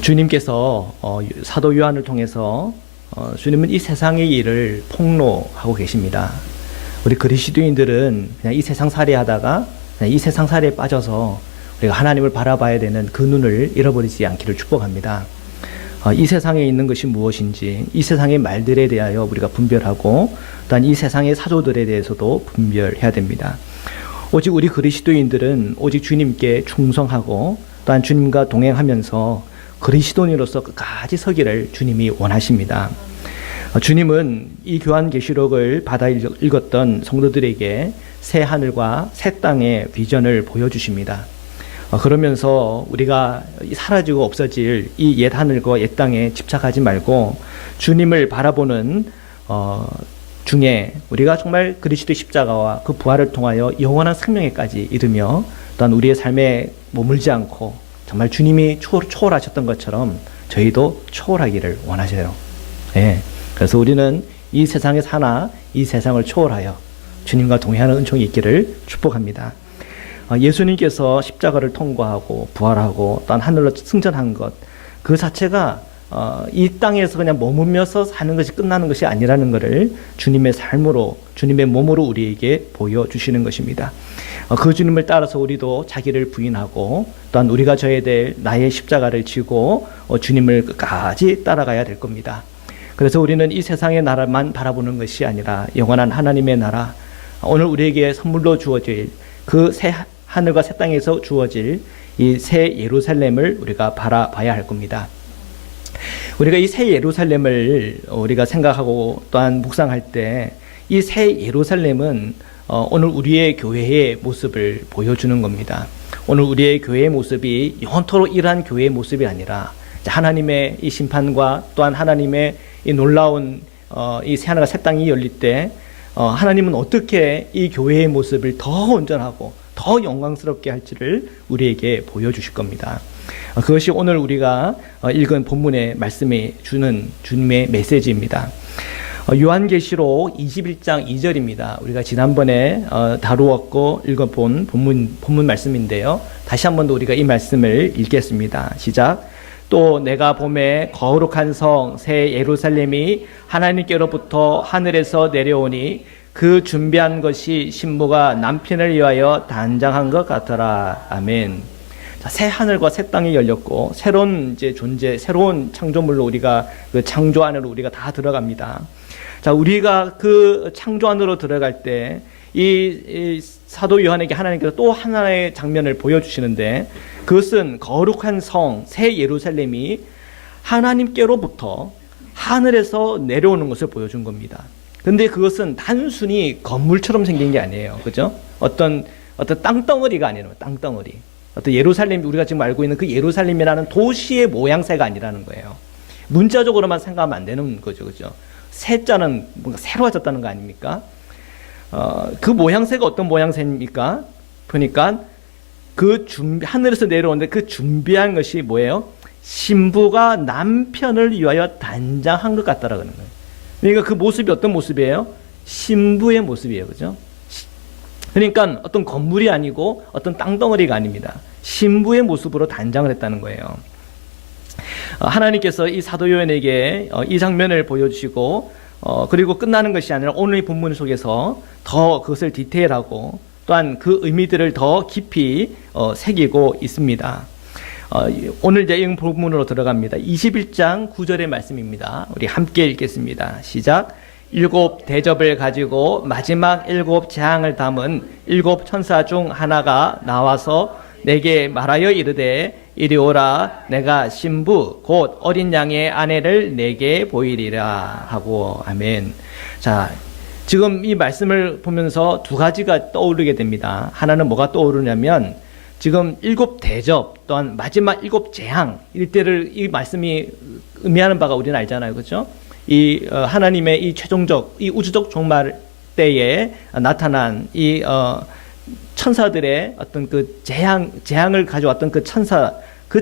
주님께서 사도 요한을 통해서 주님은 이 세상의 일을 폭로하고 계십니다. 우리 그리스도인들은 그냥 이 세상 살이하다가 그냥 이 세상 살이에 빠져서 우리가 하나님을 바라봐야 되는 그 눈을 잃어버리지 않기를 축복합니다. 이 세상에 있는 것이 무엇인지, 이 세상의 말들에 대하여 우리가 분별하고, 또한 이 세상의 사조들에 대해서도 분별해야 됩니다. 오직 우리 그리스도인들은 오직 주님께 충성하고, 또한 주님과 동행하면서 그리스도인으로서 끝까지 서기를 주님이 원하십니다. 주님은 이 교환계시록을 받아 읽었던 성도들에게 새 하늘과 새 땅의 비전을 보여주십니다. 그러면서 우리가 사라지고 없어질 이 옛 하늘과 옛 땅에 집착하지 말고 주님을 바라보는 중에 우리가 정말 그리스도의 십자가와 그 부활을 통하여 영원한 생명에까지 이르며, 또한 우리의 삶에 머물지 않고 정말 주님이 초월하셨던 것처럼 저희도 초월하기를 원하셔요. 네. 그래서 우리는 이 세상에 사나 이 세상을 초월하여 주님과 동행하는 은총이 있기를 축복합니다. 예수님께서 십자가를 통과하고 부활하고 또한 하늘로 승천한 것, 그 자체가 이 땅에서 그냥 머물면서 사는 것이 끝나는 것이 아니라는 것을 주님의 삶으로, 주님의 몸으로 우리에게 보여주시는 것입니다. 그 주님을 따라서 우리도 자기를 부인하고 또한 우리가 져야 될 나의 십자가를 지고 주님을 끝까지 따라가야 될 겁니다. 그래서 우리는 이 세상의 나라만 바라보는 것이 아니라 영원한 하나님의 나라, 오늘 우리에게 선물로 주어질 그 새 하늘과 새 땅에서 주어질 이 새 예루살렘을 우리가 바라봐야 할 겁니다. 우리가 이 새 예루살렘을 우리가 생각하고 또한 묵상할 때 이 새 예루살렘은 오늘 우리의 교회의 모습을 보여주는 겁니다. 오늘 우리의 교회의 모습이 영원토록 이러한 교회의 모습이 아니라 하나님의 이 심판과 또한 하나님의 이 놀라운 이 새하늘과 새 땅이 열릴 때 하나님은 어떻게 이 교회의 모습을 더 온전하고 더 영광스럽게 할지를 우리에게 보여주실 겁니다. 그것이 오늘 우리가 읽은 본문의 말씀이 주는 주님의 메시지입니다. 요한계시록 21장 2절입니다. 우리가 지난번에 다루었고 읽어본 본문 말씀인데요. 다시 한 번 더 우리가 이 말씀을 읽겠습니다. 시작. 또 내가 보매 거룩한 성 새 예루살렘이 하나님께로부터 하늘에서 내려오니 그 준비한 것이 신부가 남편을 위하여 단장한 것 같더라. 아멘. 자, 새 하늘과 새 땅이 열렸고 새로운 이제 존재, 새로운 창조물로 우리가 그 창조 안으로 우리가 다 들어갑니다. 자, 우리가 그 창조 안으로 들어갈 때 이 사도 요한에게 하나님께서 또 하나의 장면을 보여주시는데, 그것은 거룩한 성 새 예루살렘이 하나님께로부터 하늘에서 내려오는 것을 보여준 겁니다. 근데 그것은 단순히 건물처럼 생긴 게 아니에요. 그죠? 어떤 땅덩어리가 아니에요. 땅덩어리. 어떤 예루살렘, 우리가 지금 알고 있는 그 예루살렘이라는 도시의 모양새가 아니라는 거예요. 문자적으로만 생각하면 안 되는 거죠. 그죠? 새자는 뭔가 새로워졌다는 거 아닙니까? 그 모양새가 어떤 모양새입니까? 보니까 하늘에서 내려오는데 그 준비한 것이 뭐예요? 신부가 남편을 위하여 단장한 것 같다라는 거예요. 그러니까 그 모습이 어떤 모습이에요? 신부의 모습이에요. 그죠? 그러니까 어떤 건물이 아니고 어떤 땅덩어리가 아닙니다. 신부의 모습으로 단장을 했다는 거예요. 하나님께서 이 사도 요한에게 이 장면을 보여주시고 그리고 끝나는 것이 아니라 오늘 본문 속에서 더 그것을 디테일하고 또한 그 의미들을 더 깊이 새기고 있습니다. 오늘 이제 이 본문으로 들어갑니다. 21장 9절의 말씀입니다. 우리 함께 읽겠습니다. 시작. 일곱 대접을 가지고 마지막 일곱 재앙을 담은 일곱 천사 중 하나가 나와서 내게 말하여 이르되 이리 오라. 내가 신부 곧 어린 양의 아내를 내게 보이리라 하고. 아멘. 자, 지금 이 말씀을 보면서 두 가지가 떠오르게 됩니다. 하나는 뭐가 떠오르냐면 지금 일곱 대접 또한 마지막 일곱 재앙, 이때를 이 말씀이 의미하는 바가 우리는 알잖아요. 그렇죠? 이 하나님의 이 최종적 이 우주적 종말 때에 나타난 이 천사들의 어떤 그 재앙을 가져왔던 그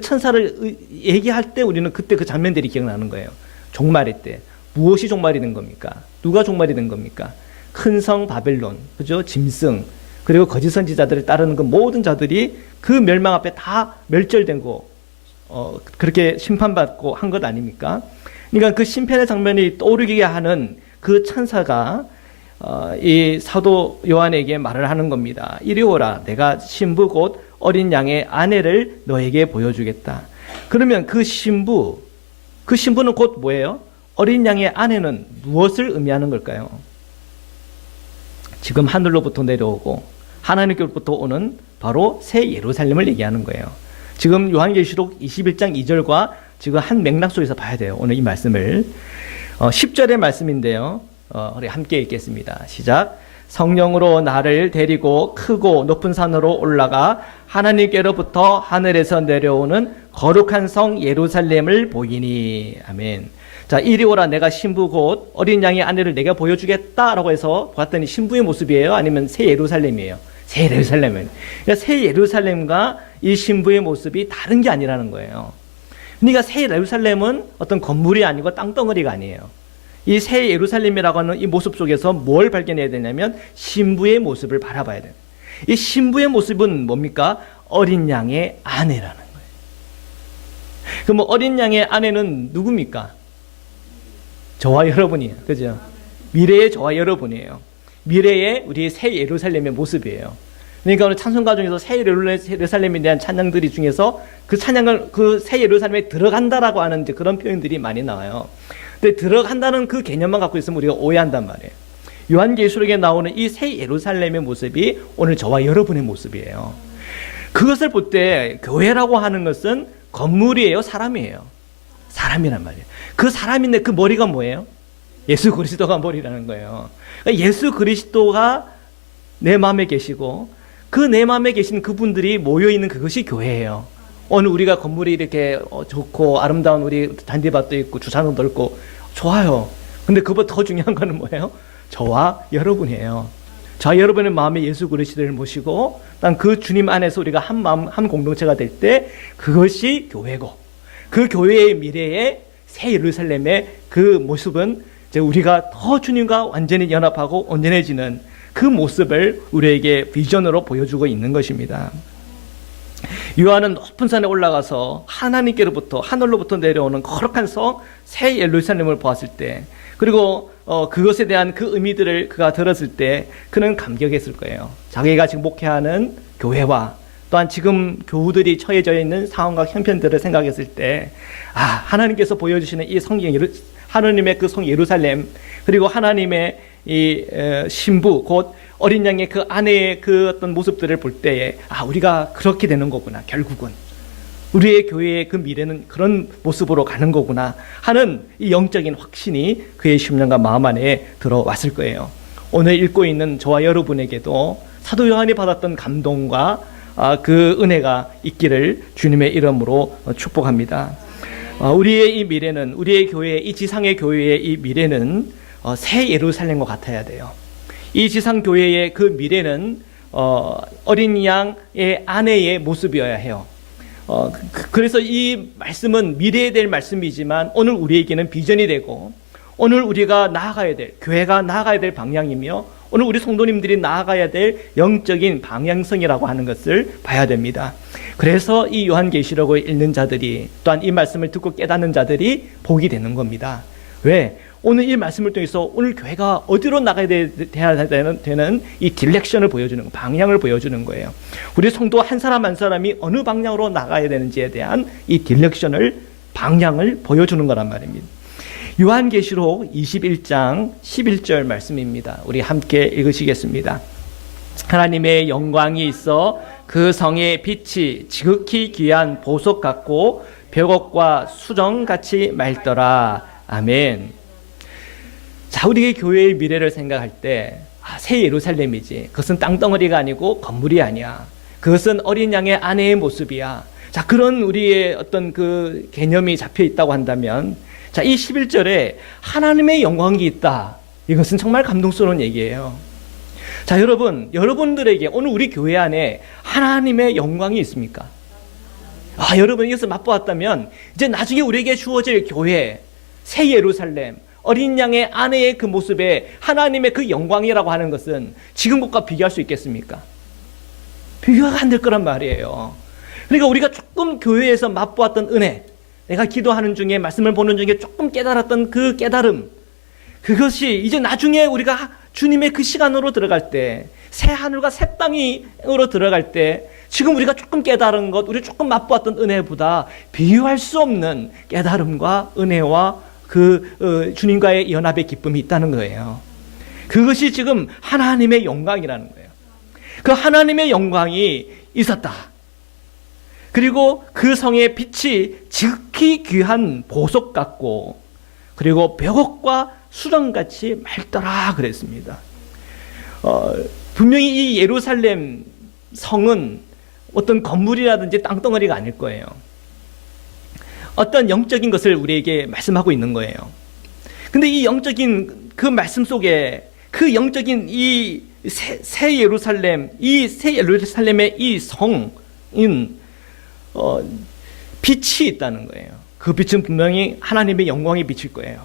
천사를 얘기할 때 우리는 그때 그 장면들이 기억나는 거예요. 종말의 때 무엇이 종말이 된 겁니까? 누가 종말이 된 겁니까? 큰 성 바벨론, 그죠? 짐승, 그리고 거짓 선지자들을 따르는 그 모든 자들이 그 멸망 앞에 다 멸절된 거, 그렇게 심판받고 한 것 아닙니까? 그러니까 그 심판의 장면이 떠오르게 하는 그 천사가 이 사도 요한에게 말을 하는 겁니다. 이리 오라, 내가 신부 곧 어린 양의 아내를 너에게 보여주겠다. 그러면 그 신부는 곧 뭐예요? 어린 양의 아내는 무엇을 의미하는 걸까요? 지금 하늘로부터 내려오고 하나님께로부터 오는 바로 새 예루살렘을 얘기하는 거예요. 지금 요한계시록 21장 2절과 지금 한 맥락 속에서 봐야 돼요. 오늘 이 말씀을 10절의 말씀인데요. 우리 함께 읽겠습니다. 시작. 성령으로 나를 데리고 크고 높은 산으로 올라가 하나님께로부터 하늘에서 내려오는 거룩한 성 예루살렘을 보이니. 아멘. 자, 이리 오라, 내가 신부 곧 어린 양의 아내를 내가 보여주겠다라고 해서 봤더니 신부의 모습이에요? 아니면 새 예루살렘이에요? 새 예루살렘은. 그러니까 새 예루살렘과 이 신부의 모습이 다른 게 아니라는 거예요. 그러니까 새 예루살렘은 어떤 건물이 아니고 땅덩어리가 아니에요. 이 새 예루살렘이라고 하는 이 모습 속에서 뭘 발견해야 되냐면 신부의 모습을 바라봐야 돼요. 이 신부의 모습은 뭡니까? 어린 양의 아내라는 거예요. 그럼 어린 양의 아내는 누굽니까? 저와 여러분이에요. 그죠? 미래의 저와 여러분이에요. 미래의 우리 새 예루살렘의 모습이에요. 그러니까 오늘 찬송가 중에서 새 예루살렘에 대한 찬양들이 중에서 그 찬양을 그 새 예루살렘에 들어간다라고 하는 이제 그런 표현들이 많이 나와요. 근데 들어간다는 그 개념만 갖고 있으면 우리가 오해한단 말이에요. 요한계시록에 나오는 이 새 예루살렘의 모습이 오늘 저와 여러분의 모습이에요. 그것을 볼 때 교회라고 하는 것은 건물이에요, 사람이에요? 사람이란 말이에요. 그 사람인데 그 머리가 뭐예요? 예수 그리스도가 머리라는 거예요. 그러니까 예수 그리스도가 내 마음에 계시고 그 내 마음에 계신 그분들이 모여있는 그것이 교회예요. 오늘 우리가 건물이 이렇게 좋고 아름다운 우리 잔디밭도 있고 주차도 넓고 좋아요. 근데 그보다 더 중요한 거는 뭐예요? 저와 여러분이에요. 저와 여러분의 마음에 예수 그리스도를 모시고 그 주님 안에서 우리가 한 마음 한 공동체가 될 때 그것이 교회고, 그 교회의 미래의 새 예루살렘의 그 모습은 이제 우리가 더 주님과 완전히 연합하고 온전해지는 그 모습을 우리에게 비전으로 보여주고 있는 것입니다. 요한은 높은 산에 올라가서 하나님께로부터 하늘로부터 내려오는 거룩한 성 새 예루살렘을 보았을 때, 그리고 그것에 대한 그 의미들을 그가 들었을 때 그는 감격했을 거예요. 자기가 지금 목회하는 교회와 또한 지금 교우들이 처해져 있는 상황과 형편들을 생각했을 때, 하나님께서 보여주시는 이 하나님의 그 성 예루살렘, 그리고 하나님의 이 신부 곧 어린 양의 그 아내의 그 어떤 모습들을 볼 때에 우리가 그렇게 되는 거구나, 결국은 우리의 교회의 그 미래는 그런 모습으로 가는 거구나 하는 이 영적인 확신이 그의 심령과 마음 안에 들어왔을 거예요. 오늘 읽고 있는 저와 여러분에게도 사도 요한이 받았던 감동과 그 은혜가 있기를 주님의 이름으로 축복합니다. 우리의 이 미래는, 우리의 교회, 이 지상의 교회의 이 미래는 새 예루살렘과 같아야 돼요. 이 지상 교회의 그 미래는 어린 양의 아내의 모습이어야 해요. 그래서 이 말씀은 미래에 될 말씀이지만 오늘 우리에게는 비전이 되고, 오늘 우리가 나아가야 될, 교회가 나아가야 될 방향이며, 오늘 우리 성도님들이 나아가야 될 영적인 방향성이라고 하는 것을 봐야 됩니다. 그래서 이 요한계시록을 읽는 자들이, 또한 이 말씀을 듣고 깨닫는 자들이 복이 되는 겁니다. 왜? 오늘 이 말씀을 통해서 오늘 교회가 어디로 나가야 되는 이 딜렉션을 보여주는 거, 방향을 보여주는 거예요. 우리 성도 한 사람 한 사람이 어느 방향으로 나가야 되는지에 대한 이 딜렉션을, 방향을 보여주는 거란 말입니다. 요한계시록 21장 11절 말씀입니다. 우리 함께 읽으시겠습니다. 하나님의 영광이 있어 그 성의 빛이 지극히 귀한 보석 같고 벽옥과 수정같이 맑더라. 아멘. 자, 우리의 교회의 미래를 생각할 때 새 예루살렘이지, 그것은 땅덩어리가 아니고 건물이 아니야, 그것은 어린 양의 아내의 모습이야. 자, 그런 우리의 어떤 그 개념이 잡혀 있다고 한다면, 자, 이 11절에 하나님의 영광이 있다, 이것은 정말 감동스러운 얘기예요. 자, 여러분들에게 오늘 우리 교회 안에 하나님의 영광이 있습니까? 여러분 이것을 맛보았다면 이제 나중에 우리에게 주어질 교회, 새 예루살렘, 어린 양의 아내의 그 모습에 하나님의 그 영광이라고 하는 것은 지금 것과 비교할 수 있겠습니까? 비교가 안 될 거란 말이에요. 그러니까 우리가 조금 교회에서 맛보았던 은혜, 내가 기도하는 중에 말씀을 보는 중에 조금 깨달았던 그 깨달음, 그것이 이제 나중에 우리가 주님의 그 시간으로 들어갈 때, 새 하늘과 새 땅으로 들어갈 때 지금 우리가 조금 깨달은 것, 우리 조금 맛보았던 은혜보다 비유할 수 없는 깨달음과 은혜와 그 주님과의 연합의 기쁨이 있다는 거예요. 그것이 지금 하나님의 영광이라는 거예요. 그 하나님의 영광이 있었다. 그리고 그 성의 빛이 지극히 귀한 보석 같고, 그리고 벽옥과 수정같이 맑더라 그랬습니다. 분명히 이 예루살렘 성은 어떤 건물이라든지 땅덩어리가 아닐 거예요. 어떤 영적인 것을 우리에게 말씀하고 있는 거예요. 근데 이 영적인 그 말씀 속에 그 영적인 이 새 예루살렘, 이 새 예루살렘의 이 성인 빛이 있다는 거예요. 그 빛은 분명히 하나님의 영광이 비칠 거예요.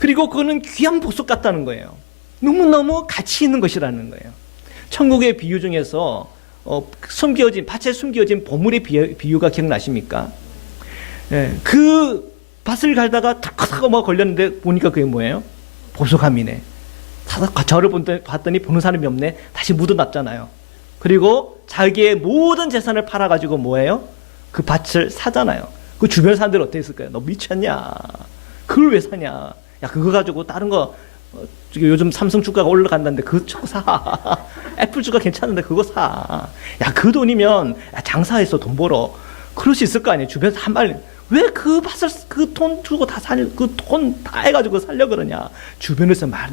그리고 그거는 귀한 보석 같다는 거예요. 너무너무 가치 있는 것이라는 거예요. 천국의 비유 중에서 숨겨진, 밭에 숨겨진 보물의 비유가 기억나십니까? 예, 그 밭을 갈다가 탁탁 걸렸는데 보니까 그게 뭐예요? 보석함이네. 저를 봤더니 보는 사람이 없네. 다시 묻어놨잖아요. 그리고 자기의 모든 재산을 팔아가지고 뭐예요? 그 밭을 사잖아요. 그 주변 사람들 어떻게 했을까요? 너 미쳤냐? 그걸 왜 사냐? 야, 그거 가지고 다른 거, 요즘 삼성 주가가 올라간다는데 그거 사. 애플 주가 괜찮은데 그거 사. 야, 그 돈이면 장사해서 돈 벌어. 그럴 수 있을 거 아니에요. 주변에서 한 말, 왜 그 밭을, 그 돈 주고 다 그 돈 다 해가지고 살려 그러냐. 주변에서 말.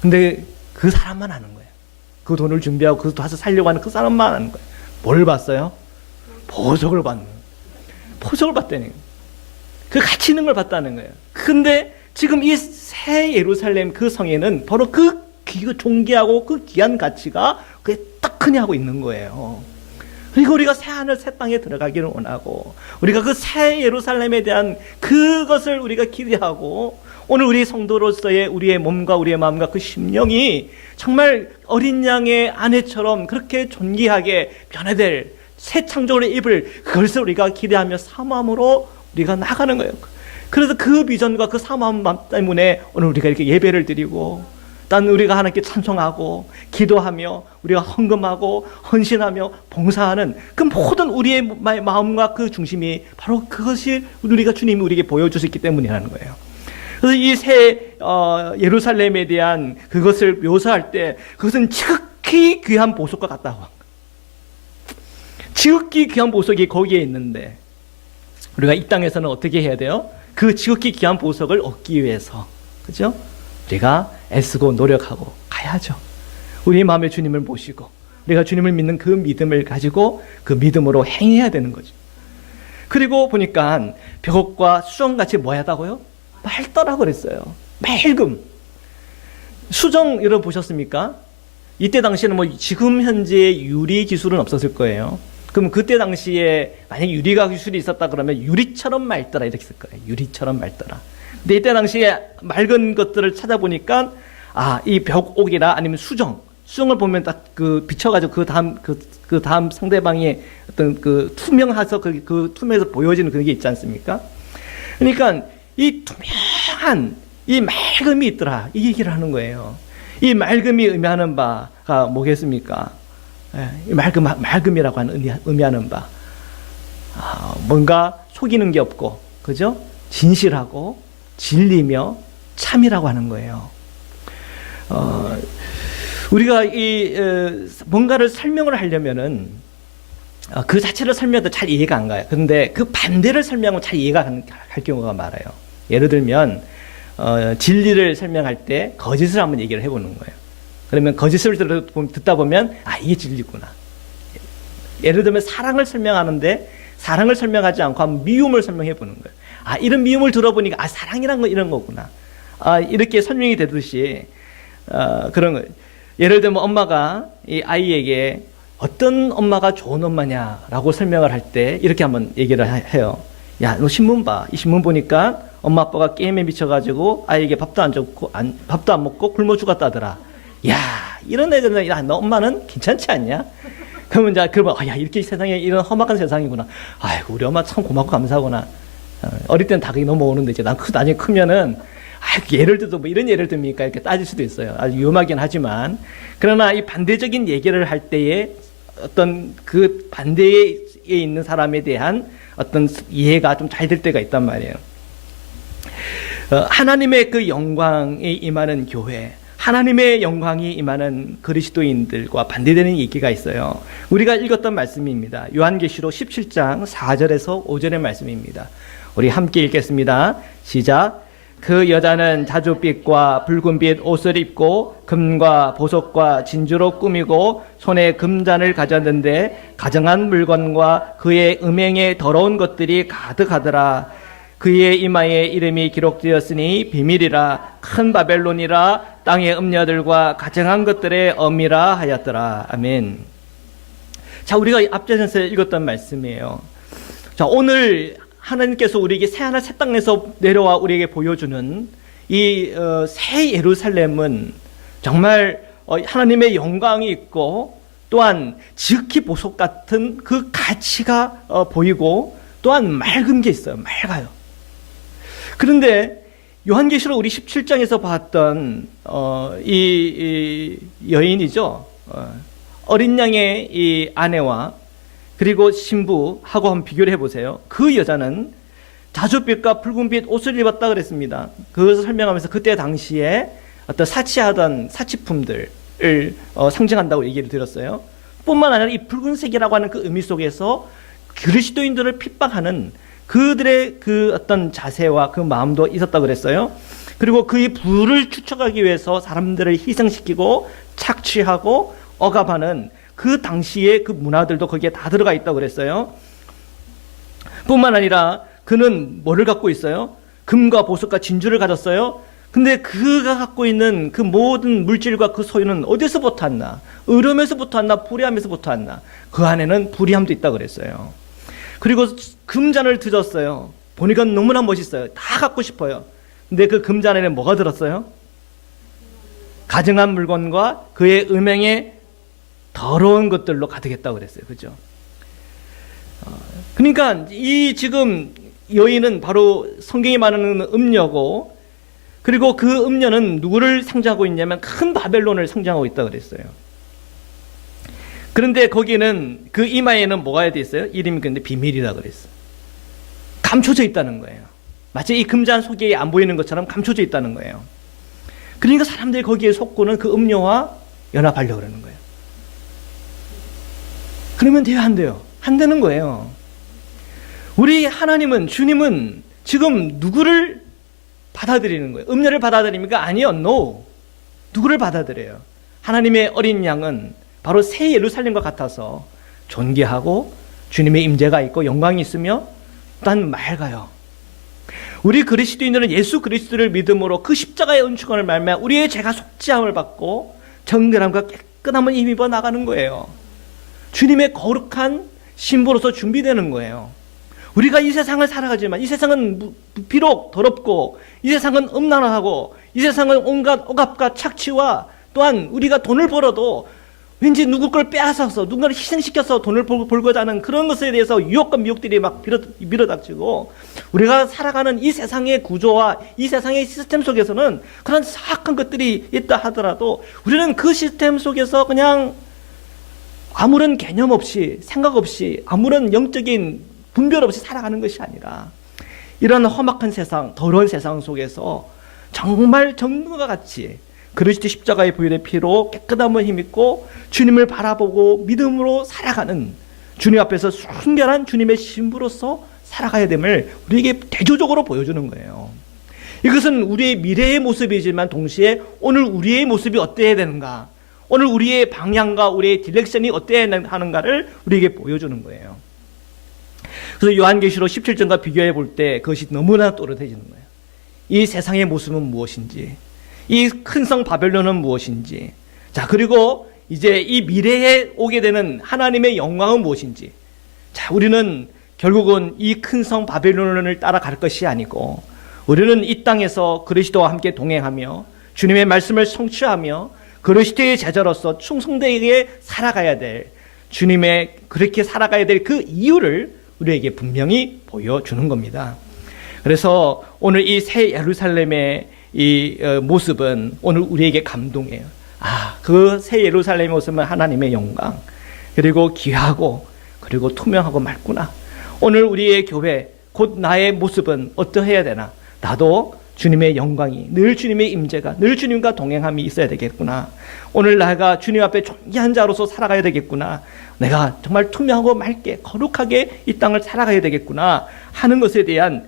근데 그 사람만 아는 거예요. 그 돈을 준비하고 그 밭을 살려고 하는 그 사람만 아는 거예요. 뭘 봤어요? 보석을 봤는 거예요. 보석을 봤다는 거예요. 그 가치 있는 걸 봤다는 거예요. 근데 지금 이 새 예루살렘 그 성에는 바로 그 존귀하고 그 귀한 가치가 그게 떡하니 하고 있는 거예요. 그리고 우리가 새 하늘 새 땅에 들어가기를 원하고, 우리가 그 새 예루살렘에 대한 그것을 우리가 기대하고, 오늘 우리 성도로서의 우리의 몸과 우리의 마음과 그 심령이 정말 어린 양의 아내처럼 그렇게 존귀하게 변화될 새 창조를 입을 그것을 우리가 기대하며 사모함으로 우리가 나가는 거예요. 그래서 그 비전과 그 사모함 때문에 오늘 우리가 이렇게 예배를 드리고, 딴 우리가 하나님께 찬송하고 기도하며 우리가 헌금하고 헌신하며 봉사하는 그 모든 우리의 마음과 그 중심이 바로 그것이 우리가 주님이 우리에게 보여주셨기 때문이라는 거예요. 그래서 이 새 예루살렘에 대한 그것을 묘사할 때 그것은 지극히 귀한 보석과 같다고. 지극히 귀한 보석이 거기에 있는데 우리가 이 땅에서는 어떻게 해야 돼요? 그 지극히 귀한 보석을 얻기 위해서, 그죠? 우리가 애쓰고 노력하고 가야죠. 우리 마음에 주님을 모시고 우리가 주님을 믿는 그 믿음을 가지고 그 믿음으로 행해야 되는 거죠. 그리고 보니까 벽옥과 수정같이 뭐 하다고요? 맑더라고 그랬어요. 맑음. 수정 여러분 보셨습니까? 이때 당시에는 뭐 지금 현재 유리 기술은 없었을 거예요. 그럼 그때 당시에 만약에 유리가 기술이 있었다 그러면 유리처럼 맑더라 이렇게 쓸 거예요. 유리처럼 맑더라. 근데 이때 당시에 맑은 것들을 찾아보니까 이 벽옥이나 아니면 수정을 보면 딱 그 비춰가지고 그 다음 상대방의 어떤 그 투명해서 그 투명해서 보여지는 그런 게 있지 않습니까? 그러니까 이 투명한 이 맑음이 있더라 이 얘기를 하는 거예요. 이 맑음이 의미하는 바가 뭐겠습니까? 이 맑음이라고 하는 의미하는 바, 뭔가 속이는 게 없고, 그죠? 진실하고 진리며 참이라고 하는 거예요. 우리가 뭔가를 설명을 하려면은 그 자체를 설명해도 잘 이해가 안 가요. 그런데 그 반대를 설명하면 잘 이해가 갈 경우가 많아요. 예를 들면 진리를 설명할 때 거짓을 한번 얘기를 해보는 거예요. 그러면 거짓을 듣다 보면 이게 진리구나. 예를 들면 사랑을 설명하는데 사랑을 설명하지 않고 한번 미움을 설명해 보는 거예요. 이런 미움을 들어보니까 사랑이란 건 이런 거구나. 이렇게 설명이 되듯이 그런 거예요. 예를 들면 엄마가 이 아이에게 어떤 엄마가 좋은 엄마냐라고 설명을 할 때 이렇게 한번 얘기를 해요. 야, 너 신문 봐. 이 신문 보니까 엄마 아빠가 게임에 미쳐가지고 아이에게 밥도 안 먹고 굶어 죽었다더라. 야, 이런 애들은 너 엄마는 괜찮지 않냐? 그러면 이제 그러면 야, 이렇게 세상에 이런 험악한 세상이구나. 아이고 우리 엄마 참 고맙고 감사하구나. 어릴 때는 다 그게 넘어오는데 이제 나중에 크면은 예를 들어도 뭐 이런 예를 듭니까? 이렇게 따질 수도 있어요. 아주 위험하긴 하지만 그러나 이 반대적인 얘기를 할 때에 어떤 그 반대에 있는 사람에 대한 어떤 이해가 좀 잘 될 때가 있단 말이에요. 하나님의 그 영광이 임하는 교회, 하나님의 영광이 임하는 그리스도인들과 반대되는 얘기가 있어요. 우리가 읽었던 말씀입니다. 요한계시록 17장 4절에서 5절의 말씀입니다. 우리 함께 읽겠습니다. 시작. 그 여자는 자줏빛과 붉은빛 옷을 입고 금과 보석과 진주로 꾸미고 손에 금잔을 가졌는데 가정한 물건과 그의 음행에 더러운 것들이 가득하더라. 그의 이마에 이름이 기록되었으니 비밀이라 큰 바벨론이라 땅의 음녀들과 가정한 것들의 엄이라 하였더라. 아멘. 자, 우리가 앞전에서 읽었던 말씀이에요. 자, 오늘 하나님께서 우리에게 새하늘 새 땅에서 내려와 우리에게 보여주는 이 새 예루살렘은 정말 하나님의 영광이 있고 또한 지극히 보석 같은 그 가치가 보이고 또한 맑은 게 있어요. 맑아요. 그런데 요한계시록 우리 17장에서 봤던 이 여인이죠. 어린 양의 이 아내와 그리고 신부하고 한번 비교를 해보세요. 그 여자는 자줏빛과 붉은빛 옷을 입었다 그랬습니다. 그것을 설명하면서 그때 당시에 어떤 사치하던 사치품들을 상징한다고 얘기를 드렸어요. 뿐만 아니라 이 붉은색이라고 하는 그 의미 속에서 그리스도인들을 핍박하는 그들의 그 어떤 자세와 그 마음도 있었다 그랬어요. 그리고 그의 부를 축적하기 위해서 사람들을 희생시키고 착취하고 억압하는 그 당시의 그 문화들도 거기에 다 들어가 있다고 그랬어요. 뿐만 아니라 그는 뭐를 갖고 있어요? 금과 보석과 진주를 가졌어요. 근데 그가 갖고 있는 그 모든 물질과 그 소유는 어디서부터 왔나? 의로움에서부터 왔나? 불의함에서부터 왔나? 그 안에는 불의함도 있다고 그랬어요. 그리고 금잔을 드렸어요. 보니까 너무나 멋있어요. 다 갖고 싶어요. 근데 그 금잔에는 뭐가 들었어요? 가증한 물건과 그의 음행에 더러운 것들로 가득했다고 그랬어요. 그죠? 그러니까 이 지금 여인은 바로 성경이 말하는 음녀고, 그리고 그 음녀는 누구를 상징하고 있냐면 큰 바벨론을 상징하고 있다고 그랬어요. 그런데 거기는 그 이마에는 뭐가 돼 있어요? 이름이 근데 비밀이라 그랬어요. 감춰져 있다는 거예요. 마치 이 금잔 속에 안 보이는 것처럼 감춰져 있다는 거예요. 그러니까 사람들이 거기에 속고는 그 음녀와 연합하려고 그러는 거예요. 그러면 돼요, 안 돼요? 안 되는 거예요. 우리 하나님은, 주님은 지금 누구를 받아들이는 거예요? 음녀를 받아들입니까? 아니요, no. 누구를 받아들여요? 하나님의 어린 양은 바로 새 예루살렘과 같아서 존귀하고 주님의 임재가 있고 영광이 있으며 또한 맑아요. 우리 그리스도인들은 예수 그리스도를 믿음으로 그 십자가의 은총을 말미암아 우리의 죄가 속죄함을 받고 정결함과 깨끗함을 힘입어 나가는 거예요. 주님의 거룩한 신부로서 준비되는 거예요. 우리가 이 세상을 살아가지만 이 세상은 비록 더럽고 이 세상은 음란하고 이 세상은 온갖 억압과 착취와 또한 우리가 돈을 벌어도 왠지 누구 걸 빼앗아서 누군가를 희생시켜서 돈을 벌고자 하는 그런 것에 대해서 유혹과 미혹들이 막 밀어닥치고 우리가 살아가는 이 세상의 구조와 이 세상의 시스템 속에서는 그런 사악한 것들이 있다 하더라도 우리는 그 시스템 속에서 그냥 아무런 개념 없이 생각 없이 아무런 영적인 분별 없이 살아가는 것이 아니라 이런 험악한 세상, 더러운 세상 속에서 정말 정금과 같이 그리스도 십자가의 보혈의 피로 깨끗함을 힘입고 주님을 바라보고 믿음으로 살아가는 주님 앞에서 순결한 주님의 신부로서 살아가야 됨을 우리에게 대조적으로 보여주는 거예요. 이것은 우리의 미래의 모습이지만 동시에 오늘 우리의 모습이 어때야 되는가, 오늘 우리의 방향과 우리의 디렉션이 어때야 하는가를 우리에게 보여주는 거예요. 그래서 요한계시록 17장과 비교해 볼 때 그것이 너무나 또렷해지는 거예요. 이 세상의 모습은 무엇인지, 이 큰 성 바벨론은 무엇인지, 자, 그리고 이제 이 미래에 오게 되는 하나님의 영광은 무엇인지. 자, 우리는 결국은 이 큰 성 바벨론을 따라갈 것이 아니고 우리는 이 땅에서 그리스도와 함께 동행하며 주님의 말씀을 성취하며 그리스도의 제자로서 충성되게 살아가야 될, 주님의 그렇게 살아가야 될 그 이유를 우리에게 분명히 보여주는 겁니다. 그래서 오늘 이 새 예루살렘의 이 모습은 오늘 우리에게 감동이에요. 그 새 예루살렘의 모습은 하나님의 영광, 그리고 귀하고 그리고 투명하고 맑구나. 오늘 우리의 교회, 곧 나의 모습은 어떠해야 되나? 나도 주님의 영광이, 늘 주님의 임재가, 늘 주님과 동행함이 있어야 되겠구나. 오늘 내가 주님 앞에 존귀한 자로서 살아가야 되겠구나. 내가 정말 투명하고 맑게 거룩하게 이 땅을 살아가야 되겠구나 하는 것에 대한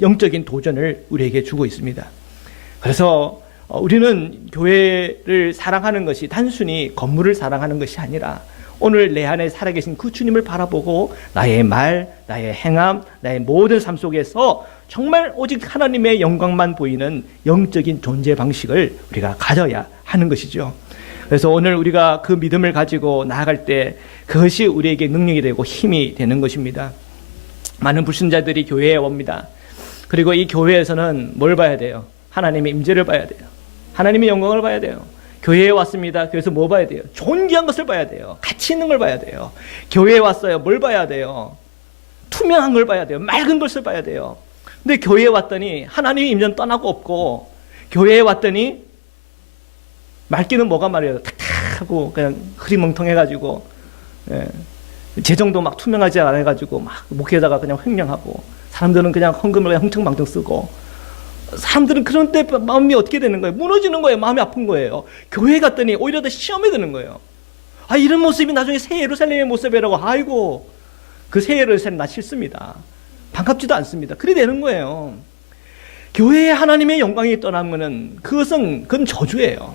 영적인 도전을 우리에게 주고 있습니다. 그래서 우리는 교회를 사랑하는 것이 단순히 건물을 사랑하는 것이 아니라 오늘 내 안에 살아계신 그 주님을 바라보고 나의 말, 나의 행함, 나의 모든 삶 속에서 정말 오직 하나님의 영광만 보이는 영적인 존재 방식을 우리가 가져야 하는 것이죠. 그래서 오늘 우리가 그 믿음을 가지고 나아갈 때 그것이 우리에게 능력이 되고 힘이 되는 것입니다. 많은 불신자들이 교회에 옵니다. 그리고 이 교회에서는 뭘 봐야 돼요? 하나님의 임재를 봐야 돼요. 하나님의 영광을 봐야 돼요. 교회에 왔습니다. 그래서 뭐 봐야 돼요? 존귀한 것을 봐야 돼요. 가치 있는 걸 봐야 돼요. 교회에 왔어요. 뭘 봐야 돼요? 투명한 걸 봐야 돼요. 맑은 것을 봐야 돼요. 근데 교회에 왔더니 하나님의 임재는 떠나고 없고, 교회에 왔더니 맑기는 뭐가 말이에요? 탁탁하고 그냥 흐리멍텅해가지고, 재정도 막 투명하지 않아가지고 막 목회자가 그냥 횡령하고, 사람들은 그냥 헌금을 그냥 흥청망청 쓰고, 사람들은 그런 때 마음이 어떻게 되는 거예요? 무너지는 거예요. 마음이 아픈 거예요. 교회 갔더니 오히려 더 시험에 드는 거예요. 이런 모습이 나중에 새 예루살렘의 모습이라고. 아이고, 그 새 예루살렘 나 싫습니다. 반갑지도 않습니다. 그래 되는 거예요. 교회에 하나님의 영광이 떠나면은 그건 저주예요.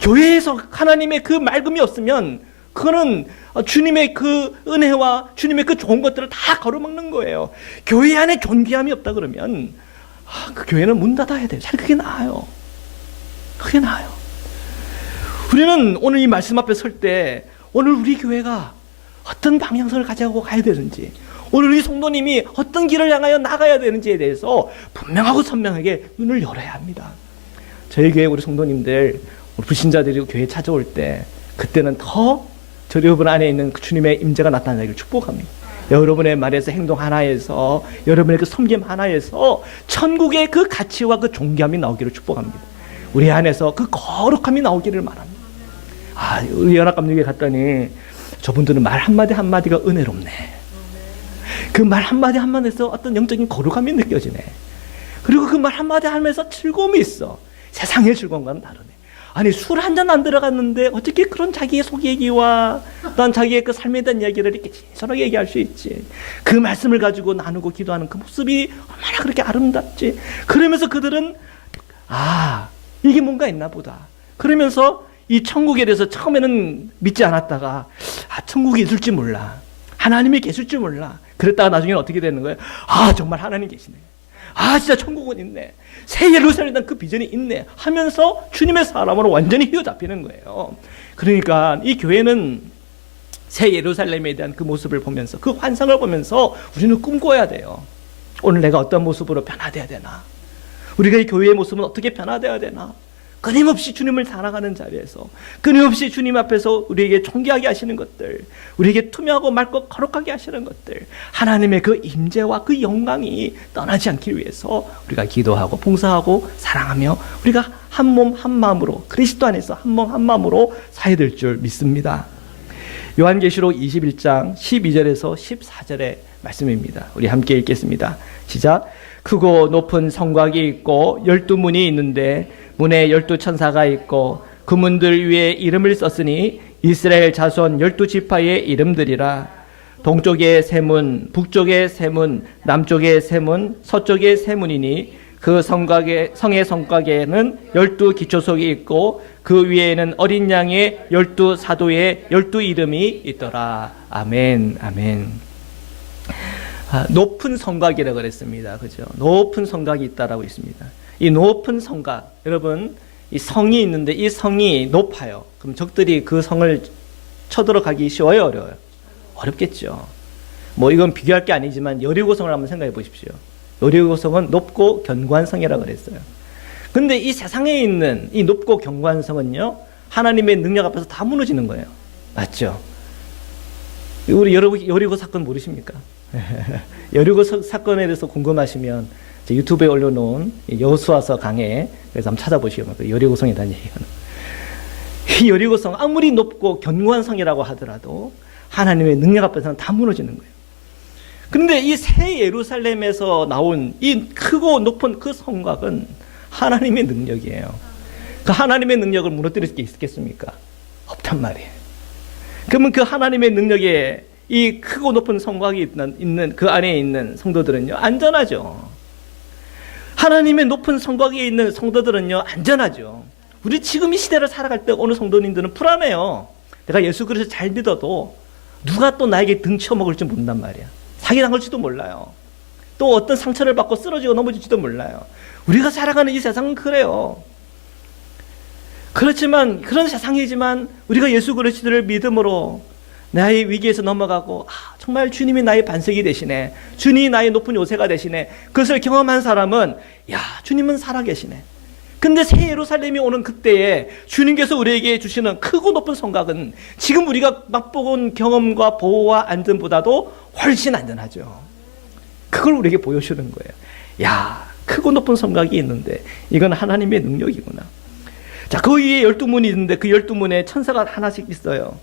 교회에서 하나님의 그 맑음이 없으면 그거는 주님의 그 은혜와 주님의 그 좋은 것들을 다 가로막는 거예요. 교회 안에 존귀함이 없다 그러면 그 교회는 문 닫아야 돼요. 차라리 그게 나아요. 그게 나아요. 우리는 오늘 이 말씀 앞에 설 때 오늘 우리 교회가 어떤 방향성을 가지고 가야 되는지, 오늘 우리 성도님이 어떤 길을 향하여 나가야 되는지에 대해서 분명하고 선명하게 눈을 열어야 합니다. 저희 교회 우리 성도님들, 우리 불신자들이 교회에 찾아올 때 그때는 더 여러분 안에 있는 그 주님의 임재가 나타나기를 축복합니다. 여러분의 말에서 행동 하나에서, 여러분의 그 섬김 하나에서 천국의 그 가치와 그 존귀함이 나오기를 축복합니다. 우리 안에서 그 거룩함이 나오기를 말합니다. 우리 연합감독에 갔더니 저분들은 말 한마디 한마디가 은혜롭네. 그 말 한마디 한마디에서 어떤 영적인 거룩함이 느껴지네. 그리고 그 말 한마디 하면서 즐거움이 있어. 세상의 즐거움과는 다르네. 술 한 잔 안 들어갔는데 어떻게 그런 자기의 속 얘기와 또한 자기의 그 삶에 대한 얘기를 이렇게 진솔하게 얘기할 수 있지. 그 말씀을 가지고 나누고 기도하는 그 모습이 얼마나 그렇게 아름답지. 그러면서 그들은 이게 뭔가 있나 보다. 그러면서 이 천국에 대해서 처음에는 믿지 않았다가 천국이 있을 줄 몰라. 하나님이 계실 줄 몰라. 그랬다가 나중에는 어떻게 되는 거예요? 정말 하나님 계시네. 진짜 천국은 있네. 새 예루살렘에 대한 그 비전이 있네 하면서 주님의 사람으로 완전히 휘어잡히는 거예요. 그러니까 이 교회는 새 예루살렘에 대한 그 모습을 보면서, 그 환상을 보면서 우리는 꿈꿔야 돼요. 오늘 내가 어떤 모습으로 변화되어야 되나? 우리가 이 교회의 모습은 어떻게 변화되어야 되나? 끊임없이 주님을 사랑하는 자리에서, 끊임없이 주님 앞에서 우리에게 존귀하게 하시는 것들, 우리에게 투명하고 맑고 거룩하게 하시는 것들, 하나님의 그 임재와 그 영광이 떠나지 않기 위해서 우리가 기도하고 봉사하고 사랑하며 우리가 한 몸 한 마음으로, 그리스도 안에서 한 몸 한 마음으로 사야 될 줄 믿습니다. 요한계시록 21장 12절에서 14절의 말씀입니다. 우리 함께 읽겠습니다. 시작. 크고 높은 성곽이 있고 12문이 있는데 문에 12천사가 있고 그 문들 위에 이름을 썼으니 이스라엘 자손 12지파의 이름들이라. 동쪽에 세 문, 북쪽에 세 문, 남쪽에 세 문, 서쪽에 세 문이니 그 성의 성곽에는 12기초석이 있고 그 위에는 어린 양의 12사도의 12이름이 있더라. 아멘, 아멘. 높은 성곽이라고 그랬습니다. 그죠? 높은 성곽이 있다라고 있습니다. 이 높은 성곽, 여러분, 이 성이 있는데 이 성이 높아요. 그럼 적들이 그 성을 쳐들어가기 쉬워요, 어려워요? 어렵겠죠. 이건 비교할 게 아니지만 여리고성을 한번 생각해 보십시오. 여리고성은 높고 견고한 성이라고 그랬어요. 근데 이 세상에 있는 이 높고 견고한 성은요, 하나님의 능력 앞에서 다 무너지는 거예요. 맞죠? 우리 여리고 사건 모르십니까? 여리고 사건에 대해서 궁금하시면 제 유튜브에 올려놓은 여호수아서 강해, 그래서 한번 찾아보시면 여리고성이라는 얘기는. 이 여리고성 아무리 높고 견고한 성이라고 하더라도 하나님의 능력 앞에서는 다 무너지는 거예요. 그런데 이 새 예루살렘에서 나온 이 크고 높은 그 성곽은 하나님의 능력이에요. 그 하나님의 능력을 무너뜨릴 수 있겠습니까? 없단 말이에요. 그러면 그 하나님의 능력에 이 크고 높은 성곽이 있는 그 안에 있는 성도들은요, 안전하죠. 하나님의 높은 성곽에 있는 성도들은요, 안전하죠. 우리 지금 이 시대를 살아갈 때 어느 성도님들은 불안해요. 내가 예수 그리스도 잘 믿어도 누가 또 나에게 등 쳐먹을지 모른단 말이야. 사기당할지도 몰라요. 또 어떤 상처를 받고 쓰러지고 넘어질지도 몰라요. 우리가 살아가는 이 세상은 그래요. 그렇지만 그런 세상이지만 우리가 예수 그리스도를 믿음으로 나의 위기에서 넘어가고 정말 주님이 나의 반석이 되시네, 주님이 나의 높은 요새가 되시네, 그것을 경험한 사람은 주님은 살아계시네. 근데 새 예루살렘이 오는 그때에 주님께서 우리에게 주시는 크고 높은 성곽은 지금 우리가 맛보은 경험과 보호와 안전보다도 훨씬 안전하죠. 그걸 우리에게 보여주는 거예요. 크고 높은 성곽이 있는데 이건 하나님의 능력이구나. 자, 그 위에 12문이 있는데 그 12문에 천사가 하나씩 있어요.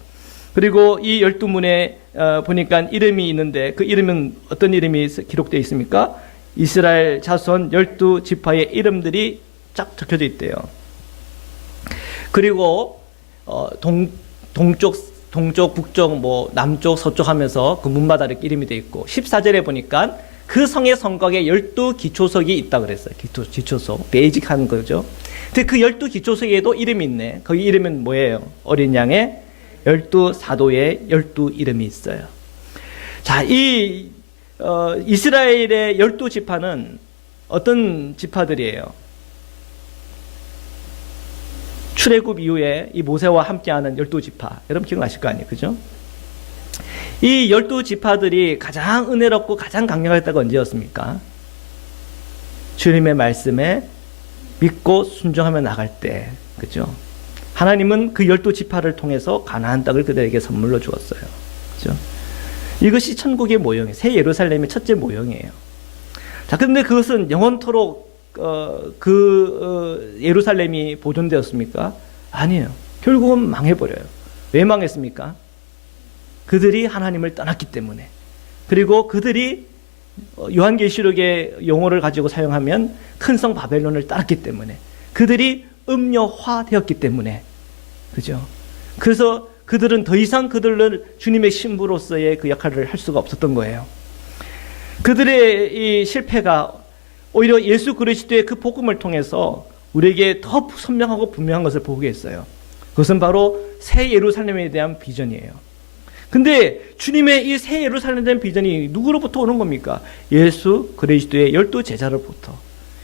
그리고 이 12문에 보니까 이름이 있는데 그 이름은 어떤 이름이 기록되어 있습니까? 이스라엘 자손 12지파의 이름들이 쫙 적혀져 있대요. 그리고 동쪽, 북쪽, 남쪽, 서쪽 하면서 그 문마다 이렇게 이름이 되어 있고 14절에 보니까 그 성의 성곽에 12기초석이 있다 그랬어요. 기초석, 베이직한 거죠. 근데 그 12기초석에도 이름이 있네. 거기 이름은 뭐예요? 어린 양의 12사도의 12이름이 있어요. 자, 이 이스라엘의 12지파는 어떤 지파들이에요? 출애굽 이후에 이 모세와 함께하는 12지파, 여러분 기억나실 거 아니에요, 그죠? 이 12지파들이 가장 은혜롭고 가장 강력할 때가 언제였습니까? 주님의 말씀에 믿고 순종하며 나갈 때, 그죠? 하나님은 그 12지파를 통해서 가나안 땅을 그들에게 선물로 주었어요, 그죠? 이것이 천국의 모형이에요. 새 예루살렘의 첫째 모형이에요. 자, 그런데 그것은 영원토록 예루살렘이 보존되었습니까? 아니에요. 결국은 망해버려요. 왜 망했습니까? 그들이 하나님을 떠났기 때문에. 그리고 그들이 요한계시록의 용어를 가지고 사용하면 큰 성 바벨론을 따랐기 때문에. 그들이 음료화되었기 때문에. 그죠? 그래서 그들은 더 이상 그들을 주님의 신부로서의 그 역할을 할 수가 없었던 거예요. 그들의 이 실패가 오히려 예수 그리스도의 그 복음을 통해서 우리에게 더 선명하고 분명한 것을 보게 했어요. 그것은 바로 새 예루살렘에 대한 비전이에요. 근데 주님의 이 새 예루살렘에 대한 비전이 누구로부터 오는 겁니까? 예수 그리스도의 12제자로부터.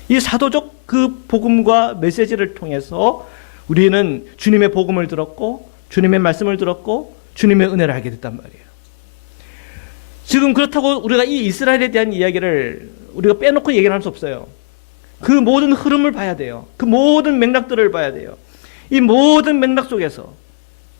이 사도적 그 복음과 메시지를 통해서 우리는 주님의 복음을 들었고 주님의 말씀을 들었고 주님의 은혜를 알게 됐단 말이에요. 지금 그렇다고 우리가 이 이스라엘에 대한 이야기를 우리가 빼놓고 얘기를 할 수 없어요. 그 모든 흐름을 봐야 돼요. 그 모든 맥락들을 봐야 돼요. 이 모든 맥락 속에서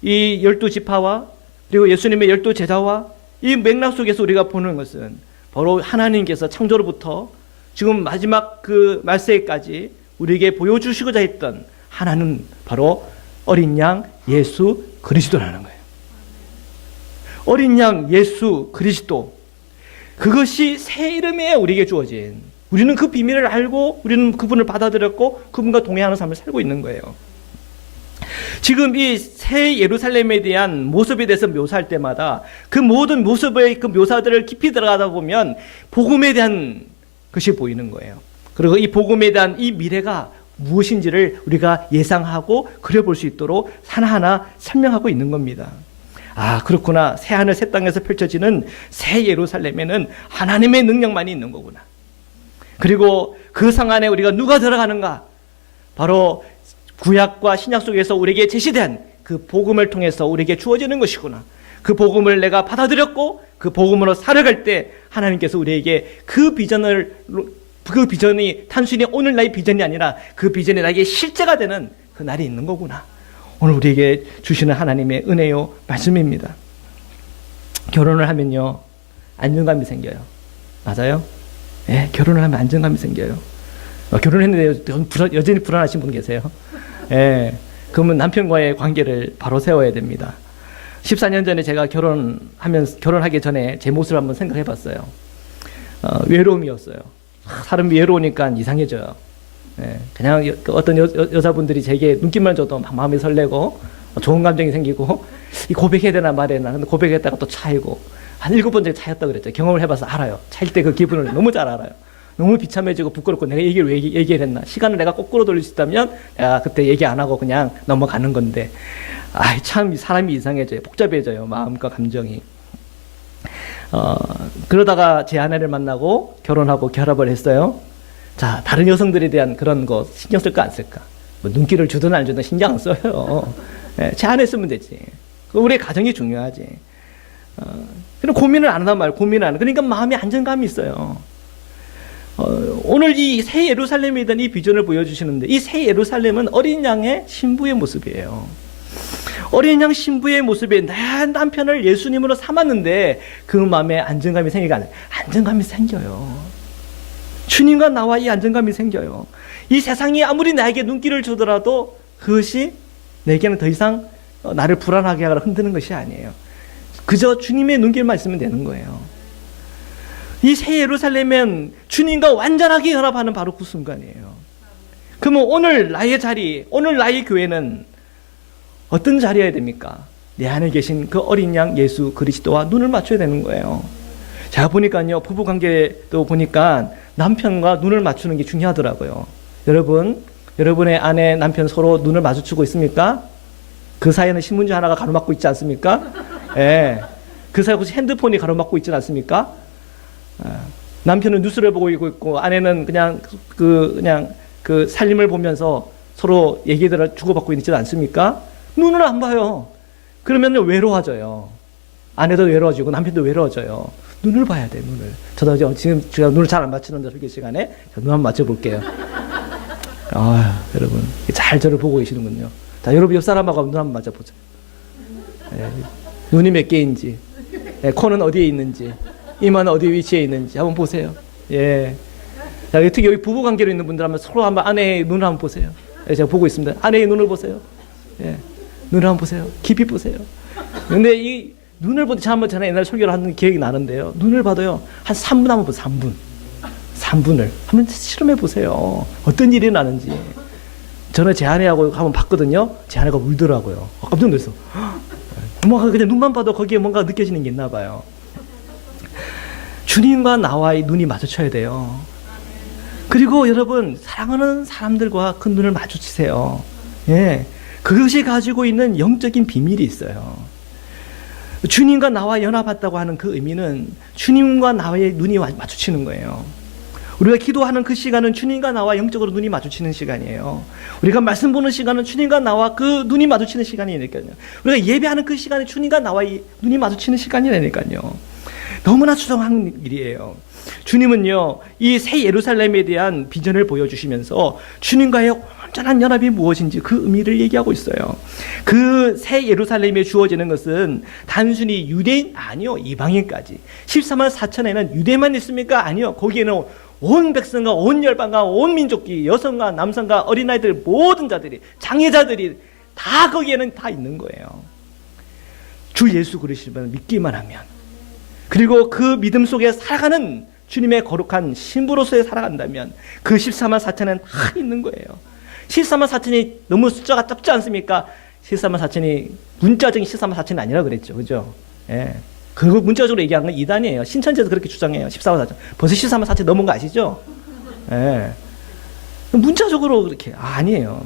이 12지파와 그리고 예수님의 12제자와 이 맥락 속에서 우리가 보는 것은 바로 하나님께서 창조로부터 지금 마지막 그 말세까지 우리에게 보여주시고자 했던 하나는 바로 어린 양 예수 그리스도라는 거예요. 어린 양 예수 그리스도, 그것이 새 이름에 우리에게 주어진, 우리는 그 비밀을 알고 우리는 그분을 받아들였고 그분과 동행하는 삶을 살고 있는 거예요. 지금 이 새 예루살렘에 대한 모습에 대해서 묘사할 때마다 그 모든 모습의 그 묘사들을 깊이 들어가다 보면 복음에 대한 것이 보이는 거예요. 그리고 이 복음에 대한 이 미래가 무엇인지를 우리가 예상하고 그려볼 수 있도록 하나하나 설명하고 있는 겁니다. 아, 그렇구나. 새하늘 새 땅에서 펼쳐지는 새 예루살렘에는 하나님의 능력만이 있는 거구나. 그리고 그 성 안에 우리가 누가 들어가는가? 바로 구약과 신약 속에서 우리에게 제시된 그 복음을 통해서 우리에게 주어지는 것이구나. 그 복음을 내가 받아들였고 그 복음으로 살아갈 때 하나님께서 우리에게 그 비전이 단순히 오늘 나의 비전이 아니라 그 비전이 나에게 실제가 되는 그 날이 있는 거구나. 오늘 우리에게 주시는 하나님의 은혜요 말씀입니다. 결혼을 하면요, 안정감이 생겨요. 맞아요? 예, 결혼을 하면 안정감이 생겨요. 결혼했는데 여전히 불안하신 분 계세요? 예, 그러면 남편과의 관계를 바로 세워야 됩니다. 14년 전에 제가 결혼하기 전에 제 모습을 한번 생각해 봤어요. 외로움이었어요. 사람이 외로우니까 이상해져요. 예, 그냥 어떤 여자분들이 제게 눈길만 줘도 막 마음이 설레고 좋은 감정이 생기고 이 고백해야 되나 말해야 되나. 근데 고백했다가 또 차이고 한 7번째 차였다 그랬죠. 경험을 해봐서 알아요. 차일 때 그 기분을 너무 잘 알아요. 너무 비참해지고 부끄럽고 내가 얘기를 왜 얘기를 했나. 시간을 내가 거꾸로 돌릴 수 있다면 내가 그때 얘기 안 하고 그냥 넘어가는 건데 참 사람이 이상해져요. 복잡해져요. 마음과 감정이. 그러다가 제 아내를 만나고 결혼하고 결합을 했어요. 자, 다른 여성들에 대한 그런 거 신경 쓸까 안 쓸까? 뭐 눈길을 주든 안 주든 신경 안 써요. 예, 제 안에 쓰면 되지. 우리의 가정이 중요하지. 그럼 고민을 안 한단 말이에요. 고민을 안. 그러니까 마음에 안정감이 있어요. 오늘 이 새 예루살렘에 대한 이 비전을 보여주시는데 이 새 예루살렘은 어린 양의 신부의 모습이에요. 어린 양 신부의 모습에 내 남편을 예수님으로 삼았는데 그 마음에 안정감이 생기가 아니라 안정감이 생겨요. 주님과 나와 이 안정감이 생겨요. 이 세상이 아무리 나에게 눈길을 주더라도 그것이 내게는 더 이상 나를 불안하게 하거나 흔드는 것이 아니에요. 그저 주님의 눈길만 있으면 되는 거예요. 이 새 예루살렘은 주님과 완전하게 연합하는 바로 그 순간이에요. 그러면 오늘 나의 자리, 오늘 나의 교회는 어떤 자리여야 됩니까? 내 안에 계신 그 어린 양 예수 그리스도와 눈을 맞춰야 되는 거예요. 제가 보니까요, 부부관계도 보니까 남편과 눈을 맞추는 게 중요하더라고요. 여러분의 아내, 남편 서로 눈을 마주치고 있습니까? 그 사이에는 신문지 하나가 가로막고 있지 않습니까? 예. 그 사이에 혹시 핸드폰이 가로막고 있지 않습니까? 남편은 뉴스를 보고 있고 아내는 그냥 그 살림을 보면서 서로 얘기들을 주고받고 있지 않습니까? 눈을 안 봐요. 그러면 외로워져요. 아내도 외로워지고 남편도 외로워져요. 눈을 봐야 돼, 눈을. 저도 지금 제가 눈을 잘 안 맞추는데 설교 시간에 눈 한번 맞춰볼게요. 여러분 잘 저를 보고 계시는군요. 자, 여러분 옆 사람하고 눈 한번 맞아보세요. 눈이 몇 개인지, 코는 어디에 있는지, 이마는 어디 위치에 있는지 한번 보세요. 예. 자, 특히 여기 부부 관계로 있는 분들 한번 서로 한번 아내의 눈을 한번 보세요. 예, 제가 보고 있습니다. 아내의 눈을 보세요. 예. 눈을 한번 보세요. 깊이 보세요. 근데 이 눈을 보도 제가 한번 전에 옛날 설교를 하는 기억이 나는데요. 눈을 봐도요. 한 3분 한번 보세요. 3분을 한번 실험해 보세요. 어떤 일이 나는지. 저는 제 아내하고 한번 봤거든요. 제 아내가 울더라고요. 깜짝 놀랐어. 뭔가 그냥 눈만 봐도 거기에 뭔가 느껴지는 게 있나 봐요. 주님과 나와의 눈이 마주쳐야 돼요. 그리고 여러분 사랑하는 사람들과 그 눈을 마주치세요. 예, 그것이 가지고 있는 영적인 비밀이 있어요. 주님과 나와 연합했다고 하는 그 의미는 주님과 나의 눈이 마주치는 거예요. 우리가 기도하는 그 시간은 주님과 나와 영적으로 눈이 마주치는 시간이에요. 우리가 말씀 보는 시간은 주님과 나와 그 눈이 마주치는 시간이니까요. 우리가 예배하는 그 시간이 주님과 나와 눈이 마주치는 시간이라니까요. 너무나 추정한 일이에요. 주님은요, 이 새 예루살렘에 대한 비전을 보여주시면서 주님과의 온전한 연합이 무엇인지 그 의미를 얘기하고 있어요. 그 새 예루살렘에 주어지는 것은 단순히 유대인 아니요, 이방인까지. 14만 4천에는 유대만 있습니까? 아니요. 거기에는 온 백성과 온 열방과 온 민족이, 여성과 남성과 어린아이들 모든 자들이, 장애자들이 다 거기에는 다 있는 거예요. 주 예수 그리스도를 믿기만 하면, 그리고 그 믿음 속에 살아가는 주님의 거룩한 신부로서의 살아간다면 그 14만 4천은 다 있는 거예요. 14만 4천이 너무 숫자가 짧지 않습니까? 14만 4천이 문자적인 14만 4천이 아니라 그랬죠. 그죠? 예. 그거 문자적으로 얘기하는 건 이단이에요. 신천지에서 그렇게 주장해요. 14만 4천. 벌써 14만 4천 넘은 거 아시죠? 예. 문자적으로 그렇게 아니에요.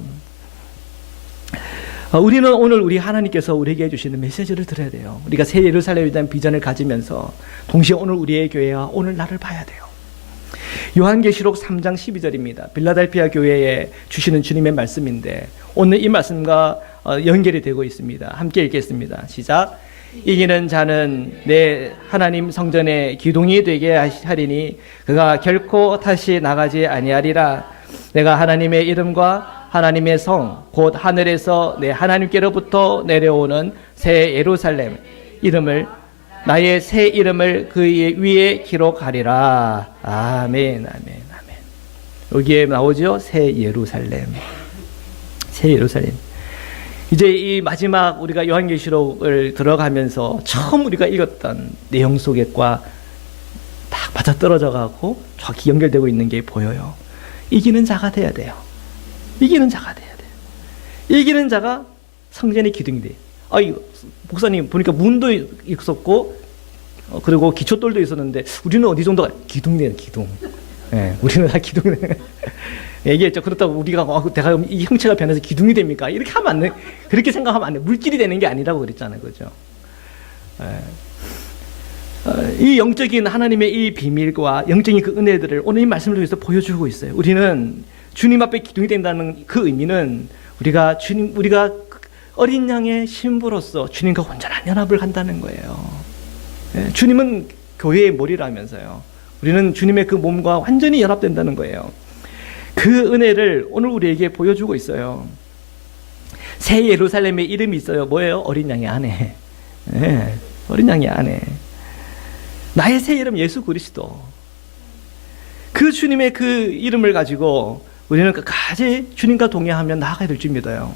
우리는 오늘 우리 하나님께서 우리에게 해주시는 메시지를 들어야 돼요. 우리가 새 예루살렘에 대한 비전을 가지면서 동시에 오늘 우리의 교회와 오늘 나를 봐야 돼요. 요한계시록 3장 12절입니다. 빌라델피아 교회에 주시는 주님의 말씀인데 오늘 이 말씀과 연결이 되고 있습니다. 함께 읽겠습니다. 시작. 이기는 자는 내 하나님 성전의 기둥이 되게 하리니 그가 결코 다시 나가지 아니하리라. 내가 하나님의 이름과 하나님의 성 곧 하늘에서 내 하나님께로부터 내려오는 새 예루살렘 이름을 나의 새 이름을 그 위에 기록하리라. 아멘, 아멘, 아멘. 여기에 나오죠? 새 예루살렘. 새 예루살렘. 이제 이 마지막 우리가 요한계시록을 들어가면서 처음 우리가 읽었던 내용 속에과 딱 맞아떨어져 가고 정확히 연결되고 있는 게 보여요. 이기는 자가 돼야 돼요. 이기는 자가 돼야 돼요. 이기는 자가 성전의 기둥이 돼요. 목사님 보니까 문도 있었고 그리고 기초돌도 있었는데 우리는 어디 정도가 기둥이에요. 기둥. 네, 우리는 다 기둥. 얘기했죠. 그렇다고 우리가 내가 이 형체가 변해서 기둥이 됩니까? 이렇게 하면 안 돼. 그렇게 생각하면 안 돼. 물질이 되는 게 아니라고 그랬잖아요, 그죠? 이 영적인 하나님의 이 비밀과 영적인 그 은혜들을 오늘 이 말씀을 통해서 보여주고 있어요. 우리는 주님 앞에 기둥이 된다는 그 의미는 우리가 어린 양의 신부로서 주님과 온전한 연합을 한다는 거예요. 주님은 교회의 머리라면서요. 우리는 주님의 그 몸과 완전히 연합된다는 거예요. 그 은혜를 오늘 우리에게 보여주고 있어요. 새 예루살렘의 이름이 있어요. 뭐예요? 어린 양의 아내. 네, 어린 양의 아내. 나의 새 이름 예수 그리스도. 그 주님의 그 이름을 가지고 우리는 끝까지 주님과 동행하며 나아가야 될 줄 믿어요.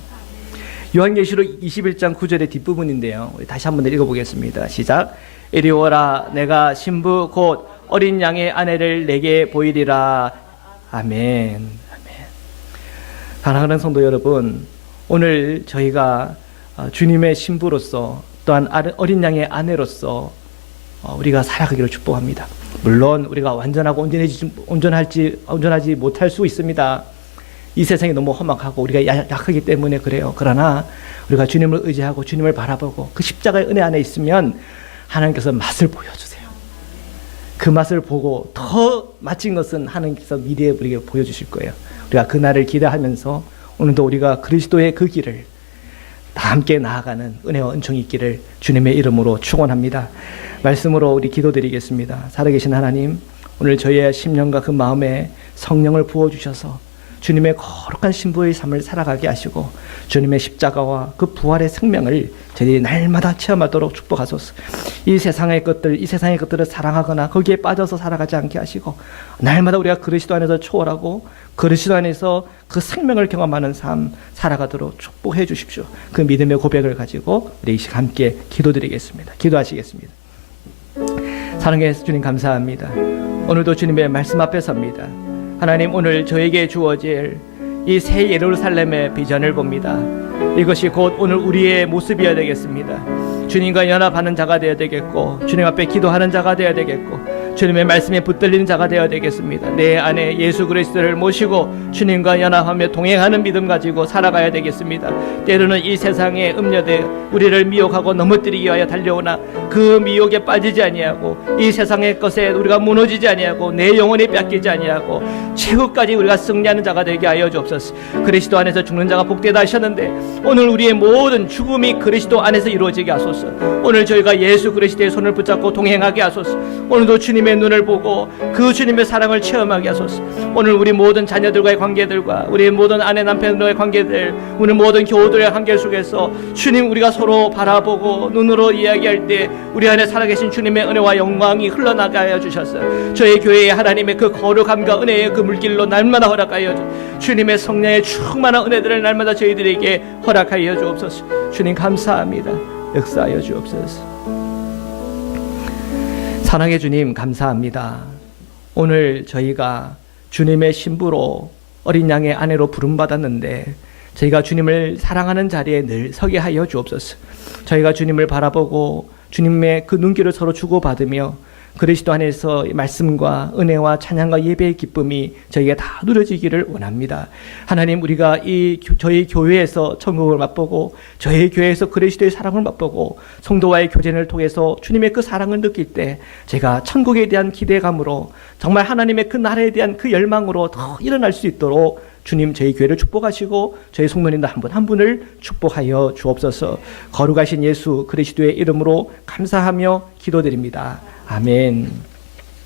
요한계시록 21장 9절의 뒷부분인데요. 다시 한번 읽어보겠습니다. 시작. 이리 오라 내가 신부 곧 어린 양의 아내를 내게 보이리라. 아멘. 아멘. 사랑하는 성도 여러분, 오늘 저희가 주님의 신부로서 또한 어린 양의 아내로서 우리가 살아가기를 축복합니다. 물론 우리가 완전하고 온전하지 못할 수 있습니다. 이 세상이 너무 험악하고 우리가 약하기 때문에 그래요. 그러나 우리가 주님을 의지하고 주님을 바라보고 그 십자가의 은혜 안에 있으면 하나님께서 맛을 보여주세요. 그 맛을 보고 더 맛진 것은 하나님께서 미래에 우리에게 보여주실 거예요. 우리가 그날을 기대하면서 오늘도 우리가 그리스도의 그 길을 다 함께 나아가는 은혜와 은총이 있기를 주님의 이름으로 축원합니다. 말씀으로 우리 기도드리겠습니다. 살아계신 하나님, 오늘 저희의 심령과 그 마음에 성령을 부어주셔서 주님의 거룩한 신부의 삶을 살아가게 하시고 주님의 십자가와 그 부활의 생명을 저희들이 날마다 체험하도록 축복하소서. 이 세상의 것들을 사랑하거나 거기에 빠져서 살아가지 않게 하시고 날마다 우리가 그리스도 안에서 초월하고 그리스도 안에서 그 생명을 경험하는 삶 살아가도록 축복해 주십시오. 그 믿음의 고백을 가지고 우리 이 시간 함께 기도드리겠습니다. 기도하시겠습니다. 사랑의 주님 감사합니다. 오늘도 주님의 말씀 앞에 섭니다. 하나님, 오늘 저에게 주어질 이 새 예루살렘의 비전을 봅니다. 이것이 곧 오늘 우리의 모습이어야 되겠습니다. 주님과 연합하는 자가 되어야 되겠고 주님 앞에 기도하는 자가 되어야 되겠고 주님의 말씀에 붙들리는 자가 되어야 되겠습니다. 내 안에 예수 그리스도를 모시고 주님과 연합하며 동행하는 믿음 가지고 살아가야 되겠습니다. 때로는 이 세상의 음녀대 우리를 미혹하고 넘어뜨리기 위하여 달려오나 그 미혹에 빠지지 아니하고 이 세상의 것에 우리가 무너지지 아니하고 내 영혼이 뺏기지 아니하고 최후까지 우리가 승리하는 자가 되게 하여 주옵소서. 그리스도 안에서 죽는 자가 복되다 하셨는데 오늘 우리의 모든 죽음이 그리스도 안에서 이루어지게 하소서. 오늘 저희가 예수 그리스도의 손을 붙잡고 동행하게 하소서. 오늘도 주님의 눈을 보고 그 주님의 사랑을 체험하게 하소서. 오늘 우리 모든 자녀들과의 관계들과 우리 모든 아내 남편들과의 관계들, 우리 모든 교우들의 관계 속에서 주님 우리가 서로 바라보고 눈으로 이야기할 때 우리 안에 살아계신 주님의 은혜와 영광이 흘러나가여 주셔서 저희 교회에 하나님의 그 거룩함과 은혜의 그 물길로 날마다 허락하여 주님의 성령의 충만한 은혜들을 날마다 저희들에게 허락하여 주옵소서. 주님 감사합니다. 역사하여 주옵소서. 사랑의 주님 감사합니다. 오늘 저희가 주님의 신부로 어린 양의 아내로 부름받았는데 저희가 주님을 사랑하는 자리에 늘 서게 하여 주옵소서. 저희가 주님을 바라보고 주님의 그 눈길을 서로 주고받으며 그리스도 안에서 말씀과 은혜와 찬양과 예배의 기쁨이 저희가 다 누려지기를 원합니다. 하나님, 우리가 저희 교회에서 천국을 맛보고 저희 교회에서 그리스도의 사랑을 맛보고 성도와의 교제를 통해서 주님의 그 사랑을 느낄 때 제가 천국에 대한 기대감으로 정말 하나님의 그 나라에 대한 그 열망으로 더 일어날 수 있도록 주님 저희 교회를 축복하시고 저희 성도님들 한 분 한 분을 축복하여 주옵소서. 거룩하신 예수 그리스도의 이름으로 감사하며 기도드립니다. 아멘.